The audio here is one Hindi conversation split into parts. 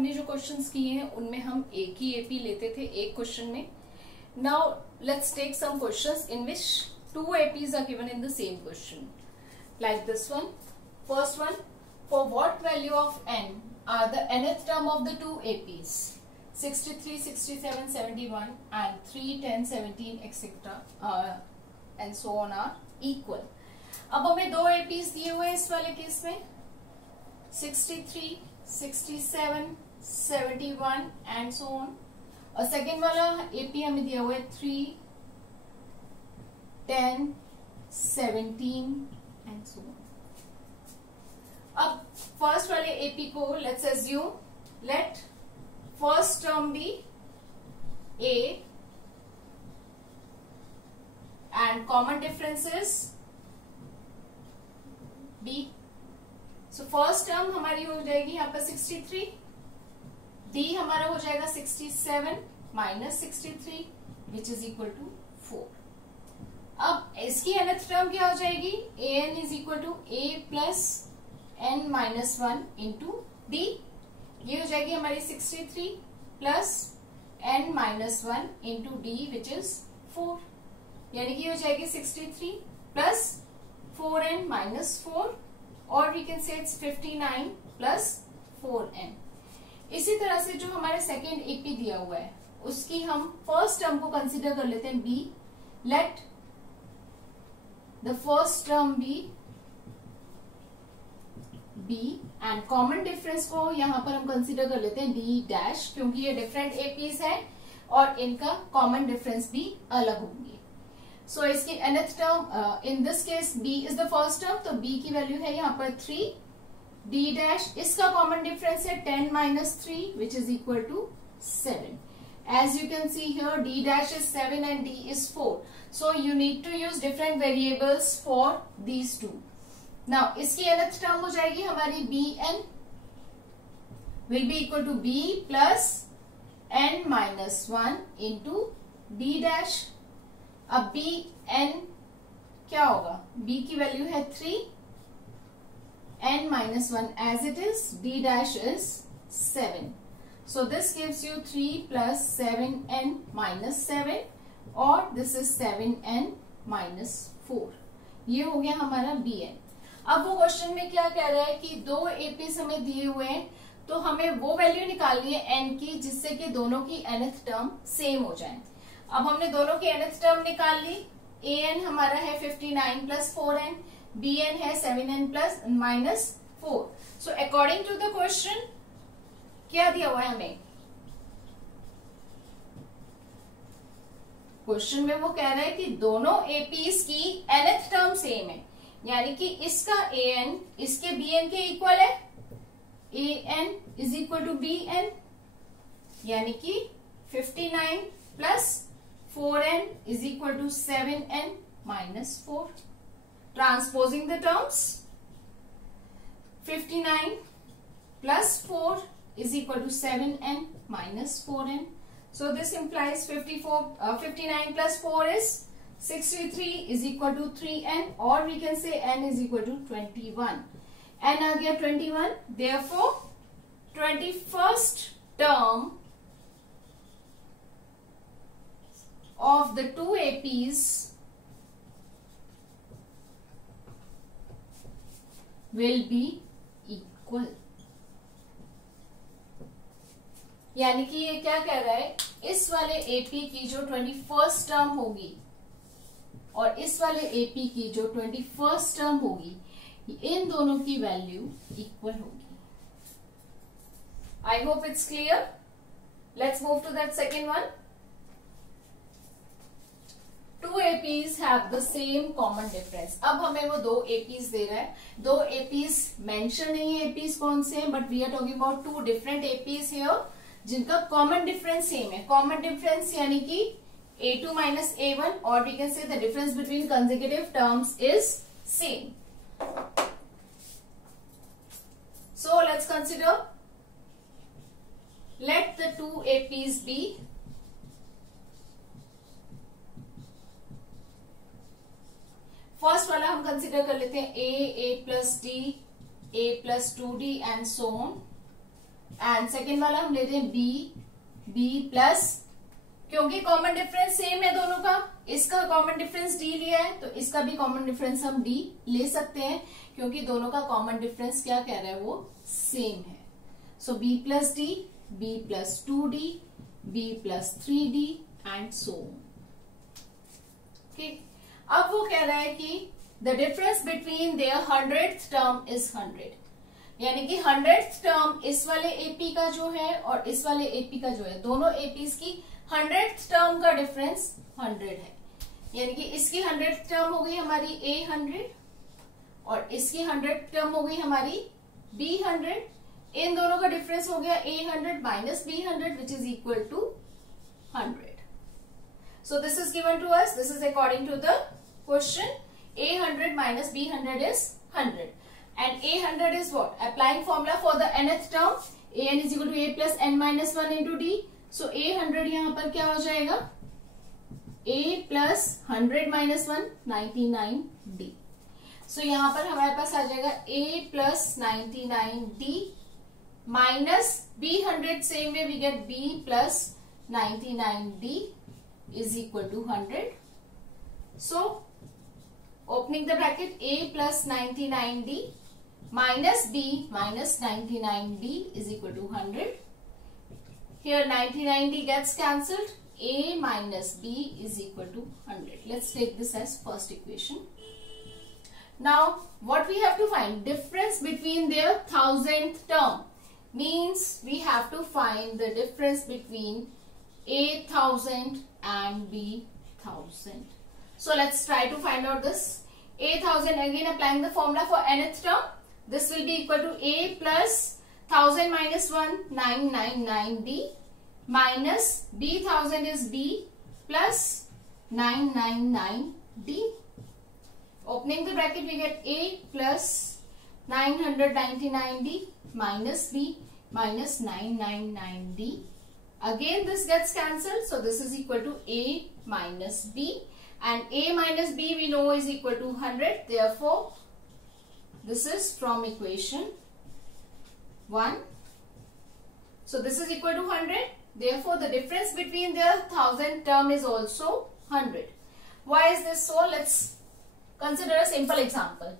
हमने जो क्वेश्चंस किए हैं उनमें हम एक ही एपी लेते थे एक क्वेश्चन में. Now let's take some questions in which two APs are given in the same question, like this one. First one, for what value of n are the nth term of the two APs 63, 67, 71 and 3, 10, 17 etc. and so on are equal. अब हमें दो एपीज दिए हुए हैं इस वाले केस में 63, 67, 71 and so on. और सेकेंड वाला एपी हमें दिया हुआ है 3, 10, 17 and so on. अब फर्स्ट वाले एपी को let's assume, let first term be a and common difference is b. So first term हमारी हो जाएगी यहाँ पर 63, d हमारा हो जाएगा 67 minus 63 which is equal to 4. अब इसकी nth टर्म क्या हो जाएगी, an is equal to a plus n minus 1 into d. ये हो जाएगी हमारी 63 plus n minus 1 into D which is 4. यानी कि हो जाएगी 63 प्लस 4n माइनस 4 और we can say it's 59 plus 4n. इसी तरह से जो हमारे सेकेंड एपी दिया हुआ है उसकी हम फर्स्ट टर्म को कंसिडर कर लेते हैं b. Let the first term be b and common difference को यहां पर हम कंसिडर कर लेते हैं d डैश, क्योंकि ये डिफरेंट एपीज है और इनका कॉमन डिफरेंस भी अलग होंगे. सो इसकी nth term in this case b is the first term, तो b की वैल्यू है यहाँ पर 3, d डैश इसका कॉमन डिफरेंस है 10 minus 3 which is equal to 7. As you can see here, d dash is 7 and d is 4. So you need to use different variables for these two. Now इसकी nth टर्म हो जाएगी हमारी bn will be equal to b plus n minus 1 into d dash. अब bn क्या होगा, b की वैल्यू है 3, n minus 1 as it is, d dash is 7. So this gives you 3 plus 7n minus 7 और this is 7n minus 4. ये हो गया हमारा bn. अब वो क्वेश्चन में क्या कह रहा है कि दो एपीज हमें दिए हुए हैं तो हमें वो वैल्यू निकालनी है n की जिससे कि दोनों की nth टर्म सेम हो जाए. अब हमने दोनों की nth टर्म निकाल ली. an हमारा है 59 प्लस 4n, bn है 7n plus minus 4. So according to the question क्या दिया हुआ है हमें, क्वेश्चन में वो कह रहा है कि दोनों एपीज की nth टर्म सेम है, यानी कि इसका an इसके bn के इक्वल है, an is equal to bn, यानी कि 59 plus 4n is equal to 7n minus 4. Transposing the terms, 59 plus 4 is equal to 7n minus 4n. So this implies 59 plus 4 is 63 is equal to 3n, or we can say n is equal to 21. n आ गया 21. Therefore 21st term of the two APs will be equal. यानी कि ये क्या कह रहा है, इस वाले एपी की जो 21st टर्म होगी और इस वाले एपी की जो 21st टर्म होगी, इन दोनों की वैल्यू इक्वल होगी. I hope it's clear. Let's move to that second one. Two APs have the same common difference. अब हमें वो दो एपीज दे रहा है. दो एपीज मेंशन नहीं है एपीज कौन से हैं, but we are talking about two different APs here जिनका कॉमन डिफरेंस सेम है. कॉमन डिफरेंस यानी कि a2 माइनस a1, और we can say the difference between consecutive terms is same. So let's consider, let the two APs be first वाला हम कंसिडर कर लेते हैं a plus D, a plus 2d and so on. And second वाला हम लेते हैं बी प्लस, क्योंकि कॉमन डिफरेंस सेम है दोनों का, इसका कॉमन डिफरेंस डी लिया है तो इसका भी कॉमन डिफरेंस हम डी ले सकते हैं, क्योंकि दोनों का कॉमन डिफरेंस क्या कह रहा है, वो सेम है. So B plus D, B plus 2d, B plus 3d and so on. अब वो कह रहा है कि the difference between their 100th term is 100, यानी कि 100th टर्म इस वाले एपी का जो है और इस वाले एपी का जो है, दोनों एपीज की 100th टर्म का डिफरेंस 100 है. यानी कि इसकी 100th टर्म हो गई हमारी A100 और इसकी 100th टर्म हो गई हमारी B100. इन दोनों का डिफरेंस हो गया A100 minus B100 which is equal to 100. So this is given to us. This is according to the question. A100 minus B100 is 100. And A100 is what? Applying formula for the nth term. An is equal to A plus n minus 1 into D. So A100 यहाँ पर क्या हो जाएगा? A plus 100 minus 1, 99D. So यहाँ पर हमारे पास आ जाएगा A plus 99D minus B100. Same way we get B plus 99D is equal to 100. So opening the bracket, A plus 99D minus B minus 99D is equal to 100. Here 99D gets cancelled. A minus B is equal to 100. Let's take this as first equation. Now what we have to find? Difference between their 1000th term. Means we have to find the difference between A1000 and B1000. So let's try to find out this. A1000, again applying the formula for nth term. This will be equal to A plus 1000 minus 1, 999D minus B1000 is B plus 999D. Opening the bracket, we get A plus 999D minus B minus 999D. Again this gets cancelled, so this is equal to A minus B, and A minus B we know is equal to 100. Therefore this is from equation 1. So this is equal to 100. Therefore the difference between their 1000th term is also 100. Why is this so? Let's consider a simple example.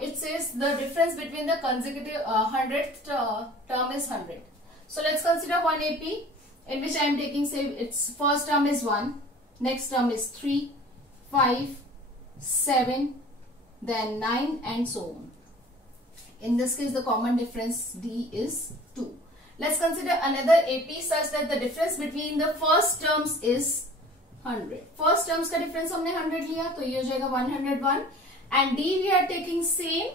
It says the difference between the consecutive 100th term is 100. So let's consider one AP in which I am taking, say, its first term is 1, next term is 3, 5, 7, then 9 and so on. In this case the common difference D is 2. Let's consider another AP such that the difference between the first terms is 100. First terms का difference हमने 100 लिया तो ये हो जाएगा 101, and D we are taking same.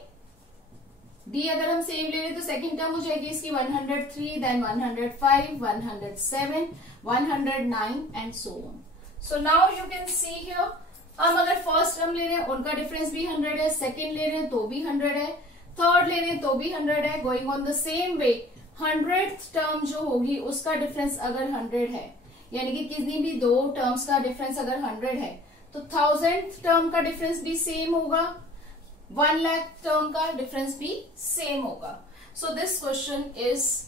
D अगर हम सेम ले रहे तो सेकेंड टर्म हो जाएगी इसकी 103, then 105, 107, 109 and so on. So now you can see here, हम अगर फर्स्ट टर्म ले रहे हैं उनका डिफरेंस भी 100 है, सेकेंड ले रहे हैं तो भी 100 है, थर्ड ले रहे हैं तो भी 100 है. Going on the same way 100th term जो होगी उसका डिफरेंस अगर 100 है, यानी कि किसी भी दो टर्म्स का डिफरेंस अगर 100 है तो 1000th टर्म का डिफरेंस भी सेम होगा, 1 lakh टर्म का डिफरेंस भी सेम होगा. So this question is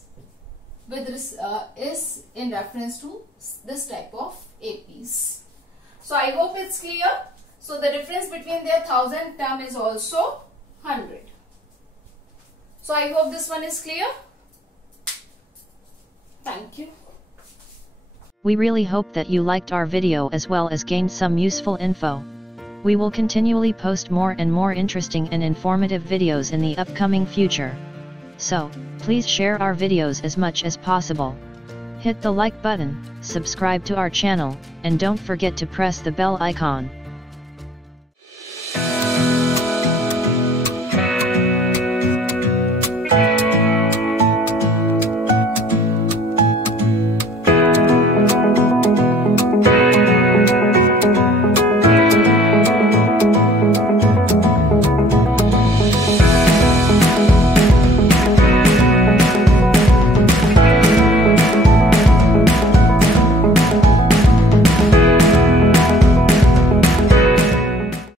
in reference to this type of APs. So I hope it's clear. So the difference between their 1000th term is also 100. So I hope this one is clear. Thank you. We really hope that you liked our video as well as gained some useful info. We will continually post more and more interesting and informative videos in the upcoming future. So, please share our videos as much as possible. Hit the like button, subscribe to our channel, and don't forget to press the bell icon.